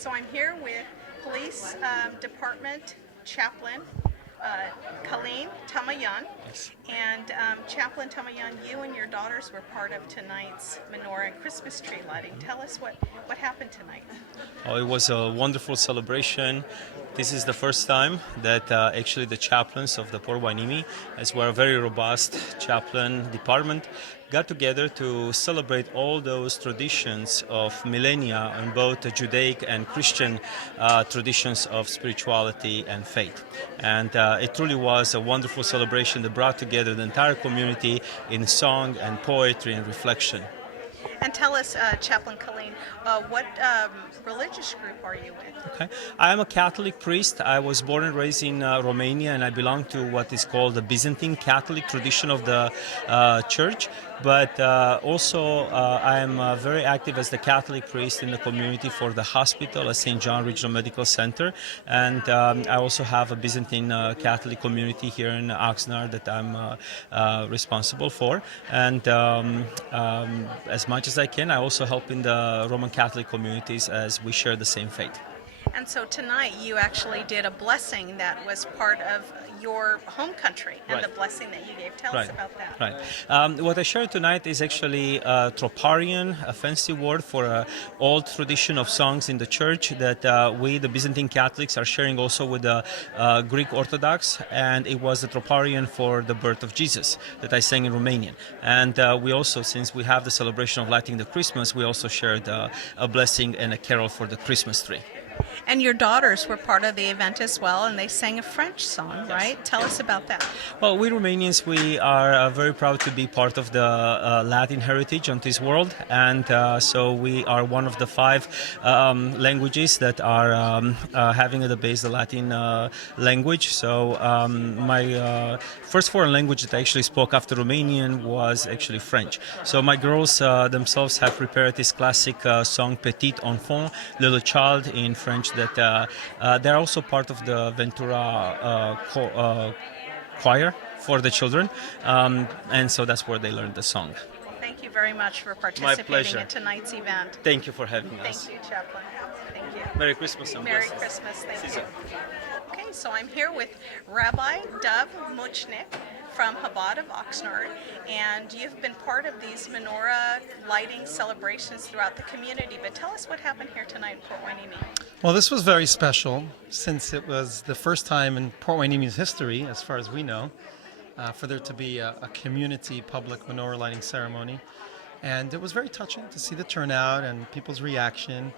So I'm here with Police Department Chaplain Colleen Tamayan. Yes. And Chaplain Tamayan, you and your daughters were part of tonight's menorah and Christmas tree lighting. Tell us what happened tonight. Oh, it was a wonderful celebration. This is the first time that actually the chaplains of the Port Hueneme, as we're a very robust chaplain department, got together to celebrate all those traditions of millennia in both the Judaic and Christian traditions of spirituality and faith. And it truly was a wonderful celebration that brought together the entire community in song and poetry and reflection. And tell us, Chaplain Colleen, what religious group are you with? Okay. I am a Catholic priest. I was born and raised in Romania, and I belong to what is called the Byzantine Catholic tradition of the church. But also, I am very active as the Catholic priest in the community for the hospital at St. John Regional Medical Center. And I also have a Byzantine Catholic community here in Oxnard that I'm responsible for. And as much as I can, I also help in the Roman Catholic communities as we share the same faith. And so tonight you actually did a blessing that was part of your home country and Right. the blessing that you gave. Tell us about that. Right. What I shared tonight is actually troparion, a fancy word for an old tradition of songs in the church that we, the Byzantine Catholics, are sharing also with the Greek Orthodox. And it was the troparion for the birth of Jesus that I sang in Romanian. And we also, since we have the celebration of lighting the Christmas, we also shared a blessing and a carol for the Christmas tree. And your daughters were part of the event as well, and they sang a French song, right? Tell us about that. Well, we Romanians, we are very proud to be part of the Latin heritage on this world, and so we are one of the five languages that are having at the base the Latin language. So my first foreign language that I actually spoke after Romanian was actually French. So my girls themselves have prepared this classic song Petit Enfant, Little Child in French, that they're also part of the Ventura choir for the children, and so that's where they learned the song. Well, thank you very much for participating pleasure. in tonight's event. Thank you for having us. Thank you, Chaplain. Thank you. Merry Christmas and Merry blessings. Christmas. Thank See you. you. Okay, so I'm here with Rabbi Dov Muchnik from Chabad of Oxnard, and you've been part of these menorah lighting celebrations throughout the community. But tell us what happened here tonight in Port Hueneme. Well, this was very special since it was the first time in Port Hueneme's history, as far as we know, for there to be a community public menorah lighting ceremony. And it was very touching to see the turnout and people's reaction.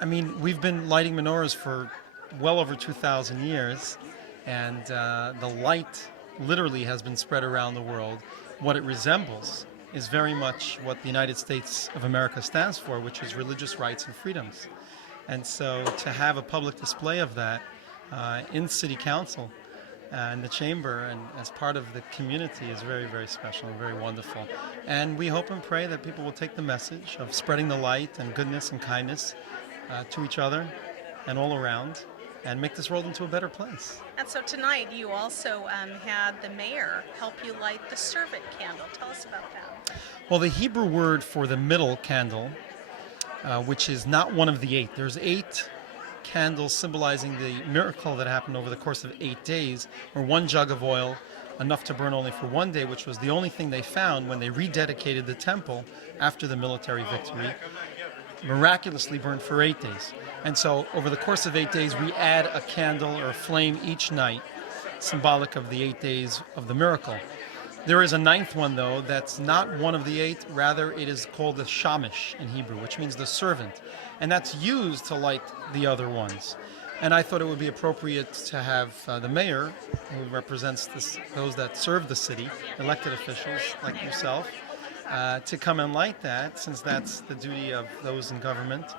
I mean, we've been lighting menorahs for well over 2,000 years, and the light literally has been spread around the world. What it resembles is very much what the United States of America stands for, which is religious rights and freedoms. And so to have a public display of that in City Council and the Chamber and as part of the community is very, very special and very wonderful. And we hope and pray that people will take the message of spreading the light and goodness and kindness to each other and all around, and make this world into a better place. And so tonight you also had the mayor help you light the servant candle. Tell us about that. Well, the Hebrew word for the middle candle, which is not one of the 8. There's 8 candles symbolizing the miracle that happened over the course of 8 days, or 1 jug of oil, enough to burn only for 1 day, which was the only thing they found when they rededicated the temple after the military victory, miraculously burned for 8 days. And so over the course of 8 days, we add a candle or a flame each night, symbolic of the 8 days of the miracle. There is a 9th one, though, that's not one of the 8. Rather, it is called the shamish in Hebrew, which means the servant. And that's used to light the other ones. And I thought it would be appropriate to have the mayor, who represents those that serve the city, elected officials like yourself, to come and light that, since that's the duty of those in government,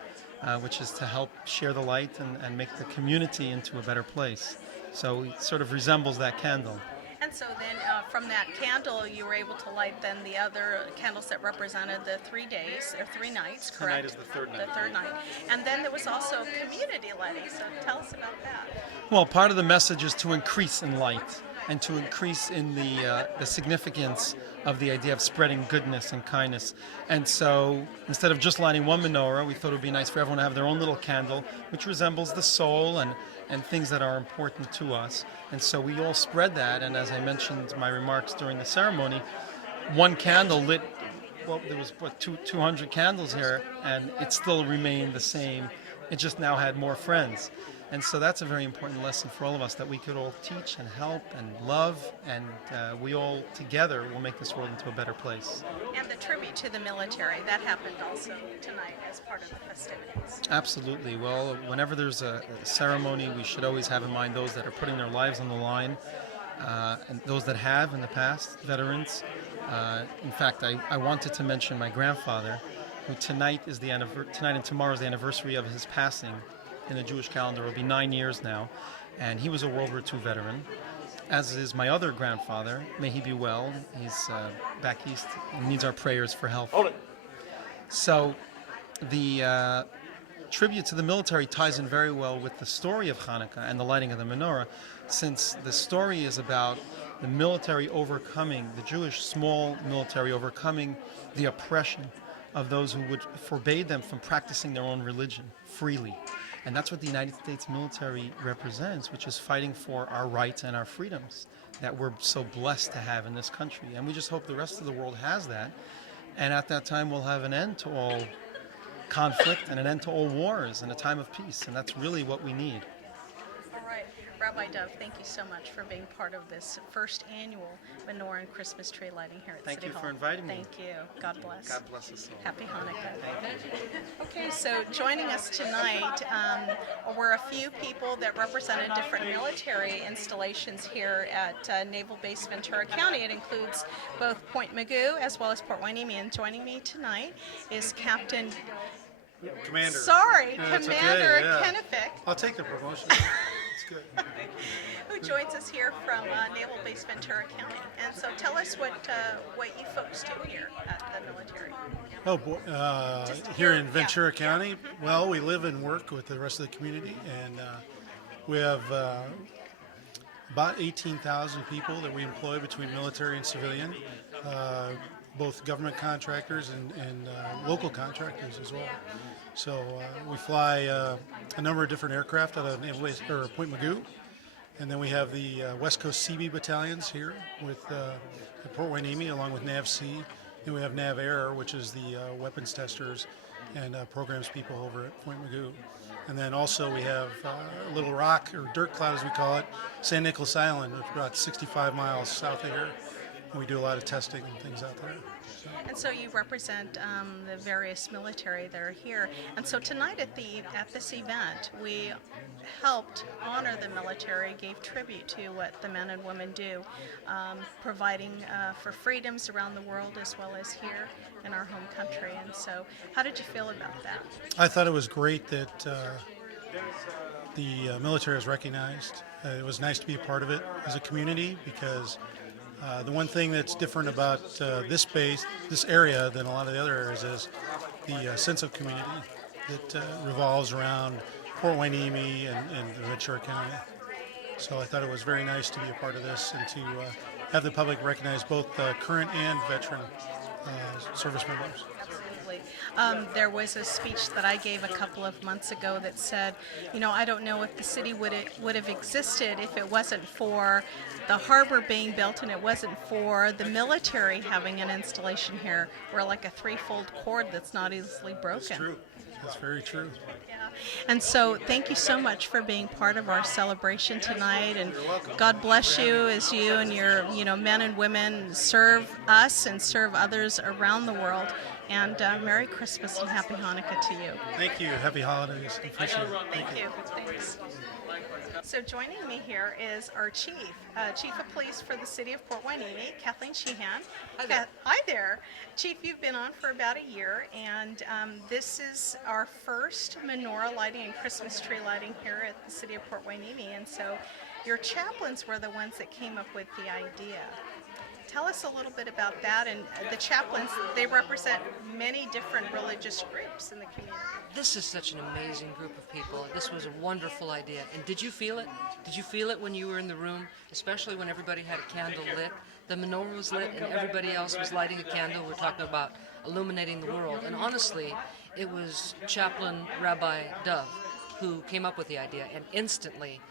which is to help share the light and make the community into a better place. So it sort of resembles that candle. And so then from that candle, you were able to light then the other candles that represented the 3 days, or 3 nights, correct? Tonight is the third night. The third night. And then there was also community lighting, so tell us about that. Well, part of the message is to increase in light. and to increase in the significance of the idea of spreading goodness and kindness. And so instead of just lighting one menorah, we thought it would be nice for everyone to have their own little candle, which resembles the soul and things that are important to us. And so we all spread that, and as I mentioned in my remarks during the ceremony, one candle lit, well, there was, 200 candles here, and it still remained the same. It just now had more friends. And so that's a very important lesson for all of us, that we could all teach and help and love, and we all together will make this world into a better place. And the tribute to the military, that happened also tonight as part of the festivities. Absolutely. Well, whenever there's a ceremony, we should always have in mind those that are putting their lives on the line, and those that have in the past, veterans. In fact, I wanted to mention my grandfather, who tonight and tomorrow is the anniversary of his passing in the Jewish calendar. It'll be 9 years now, and he was a World War II veteran, as is my other grandfather. May he be well. He's back east and needs our prayers for health. So the tribute to the military ties in very well with the story of Hanukkah and the lighting of the menorah, since the story is about the military overcoming, the Jewish small military overcoming the oppression of those who would forbade them from practicing their own religion freely. And that's what the United States military represents, which is fighting for our rights and our freedoms that we're so blessed to have in this country. And we just hope the rest of the world has that. And at that time, we'll have an end to all conflict and an end to all wars and a time of peace. And that's really what we need. All right. Rabbi Dov, thank you so much for being part of this first annual menorah and Christmas tree lighting here at Thank City you Hall. for inviting me. Thank you. God bless. God bless us all. Happy Hanukkah. Okay, so joining us tonight were a few people that represented different military installations here at Naval Base Ventura County. It includes both Point Mugu as well as Port Hueneme. And joining me tonight is Captain... Commander. Sorry, No, it's Commander okay, yeah. Kennefic, I'll take the promotion. It's good. who joins us here from Naval Base Ventura County. And so tell us what you folks do here at the military. Oh, boy. Just Here here, in Ventura yeah. County, well, we live and work with the rest of the community, and we have about 18,000 people that we employ between military and civilian, both government contractors and local contractors as well. So we fly a number of different aircraft out of Naval Base, or Point Mugu, and then we have the West Coast CB battalions here with at Port Hueneme, along with NAV-C. Then we have NAV-Air, which is the weapons testers and programs people over at Point Mugu. And then also we have Little Rock, or Dirt Cloud as we call it, San Nicolas Island, which is about 65 miles south of here. And we do a lot of testing and things out there. And so you represent the various military that are here. And so tonight at this event, we helped honor the military, gave tribute to what the men and women do, providing for freedoms around the world as well as here in our home country. And so how did you feel about that? I thought it was great that the military is recognized. It was nice to be a part of it as a community, because the one thing that's different about this area than a lot of the other areas is the sense of community that revolves around Port Hueneme and Ventura County. So I thought it was very nice to be a part of this and to have the public recognize both current and veteran service members. Absolutely. There was a speech that I gave a couple of months ago that said, I don't know if the city would have existed if it wasn't for the harbor being built and it wasn't for the military having an installation here. We're like a threefold cord that's not easily broken. That's true. That's very true. Yeah. And so thank you so much for being part of our celebration tonight, and God bless you as you and your men and women serve us and serve others around the world. And Merry Christmas and Happy Hanukkah to you. Thank you. Happy holidays. Appreciate it. Thank you. Thanks. So joining me here is our chief of police for the city of Port Hueneme, Kathleen Sheehan. Hi there. Chief, you've been on for about a year, and this is our first menorah lighting and Christmas tree lighting here at the city of Port Hueneme. And so your chaplains were the ones that came up with the idea. Tell us a little bit about that. And the chaplains, they represent many different religious groups in the community. This is such an amazing group of people. This was a wonderful idea. And did you feel it? Did you feel it when you were in the room, especially when everybody had a candle lit? The menorah was lit and everybody else was lighting a candle. We're talking about illuminating the world. And honestly, it was Chaplain Rabbi Dove who came up with the idea. And instantly,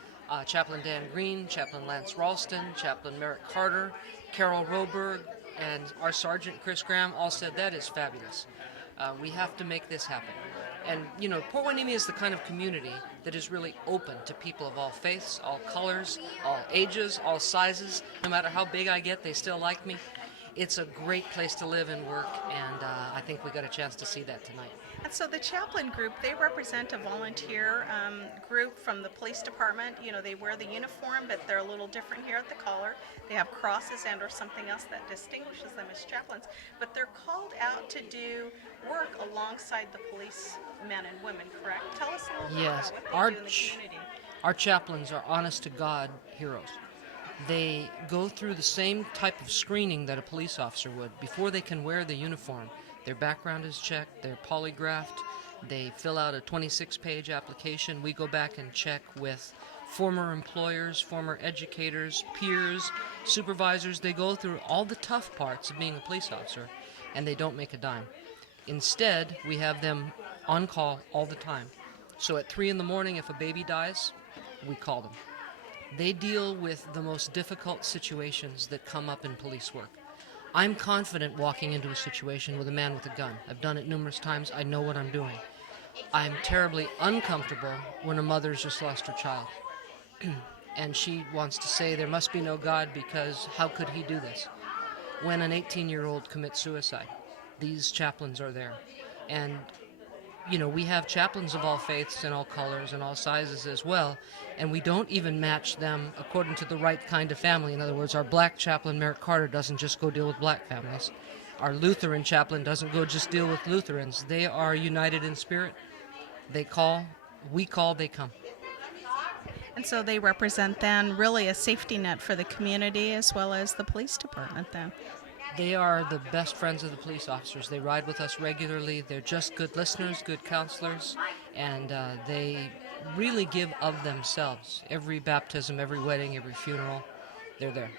Chaplain Dan Green, Chaplain Lance Ralston, Chaplain Merrick Carter, Carol Roberg, and our Sergeant Chris Graham all said, that is fabulous. We have to make this happen. And, you know, Port Hueneme is the kind of community that is really open to people of all faiths, all colors, all ages, all sizes. No matter how big I get, they still like me. It's a great place to live and work, and I think we got a chance to see that tonight. And so the chaplain group, they represent a volunteer group from the police department. You know, they wear the uniform, but they're a little different here at the collar. They have crosses and or something else that distinguishes them as chaplains. But they're called out to do work alongside the police men and women, correct? Tell us a little bit Yes, about what they do in the community. our chaplains are honest-to-God heroes. They go through the same type of screening that a police officer would. Before they can wear the uniform, their background is checked, they're polygraphed, they fill out a 26-page application. We go back and check with former employers, former educators, peers, supervisors. They go through all the tough parts of being a police officer, and they don't make a dime. Instead, we have them on call all the time. So at 3 in the morning, if a baby dies, we call them. They deal with the most difficult situations that come up in police work. I'm confident walking into a situation with a man with a gun. I've done it numerous times. I know what I'm doing. I'm terribly uncomfortable when a mother's just lost her child. And she wants to say there must be no God because how could he do this? When an 18-year-old commits suicide, these chaplains are there. And you know, we have chaplains of all faiths and all colors and all sizes as well, and we don't even match them according to the right kind of family. In other words, our black chaplain, Merrick Carter, doesn't just go deal with black families. Our Lutheran chaplain doesn't go just deal with Lutherans. They are united in spirit. They call, we call, they come. And so they represent then really a safety net for the community as well as the police department then. They are the best friends of the police officers. They ride with us regularly. They're just good listeners, good counselors, and they really give of themselves. Every baptism, every wedding, every funeral, they're there.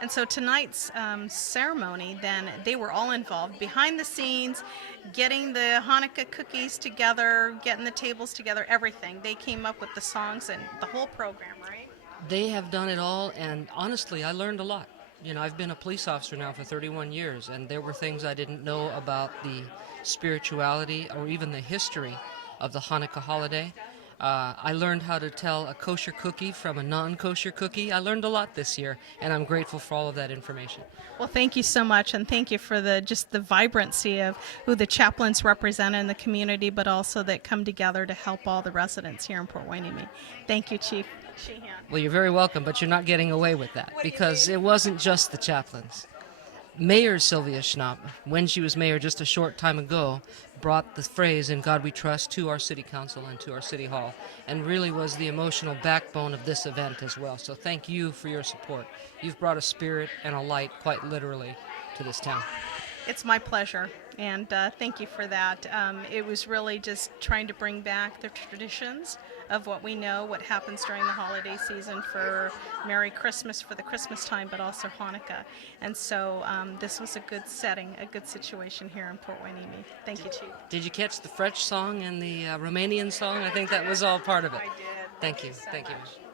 And so tonight's ceremony, then, they were all involved behind the scenes, getting the Hanukkah cookies together, getting the tables together, everything. They came up with the songs and the whole program, right? They have done it all, and honestly, I learned a lot. You know, I've been a police officer now for 31 years, and there were things I didn't know about the spirituality or even the history of the Hanukkah holiday. I learned how to tell a kosher cookie from a non-kosher cookie. I learned a lot this year, and I'm grateful for all of that information. Well, thank you so much, and thank you for just the vibrancy of who the chaplains represent in the community, but also that come together to help all the residents here in Port Hueneme. Thank you, Chief Sheehan. Well, you're very welcome, but you're not getting away with that because it wasn't just the chaplains. Mayor Sylvia Schnapp, when she was mayor just a short time ago, brought the phrase "In God We Trust" to our city council and to our city hall, and really was the emotional backbone of this event as well. So thank you for your support. You've brought a spirit and a light, quite literally, to this town. It's my pleasure, and thank you for that. It was really just trying to bring back the traditions of what we know, what happens during the holiday season for Merry Christmas, for the Christmas time, but also Hanukkah. And so this was a good setting, a good situation here in Port Hueneme. Thank you, Chief. Did you catch the French song and the Romanian song? I think that was all part of it. I did. Thank you. so Thank you. much.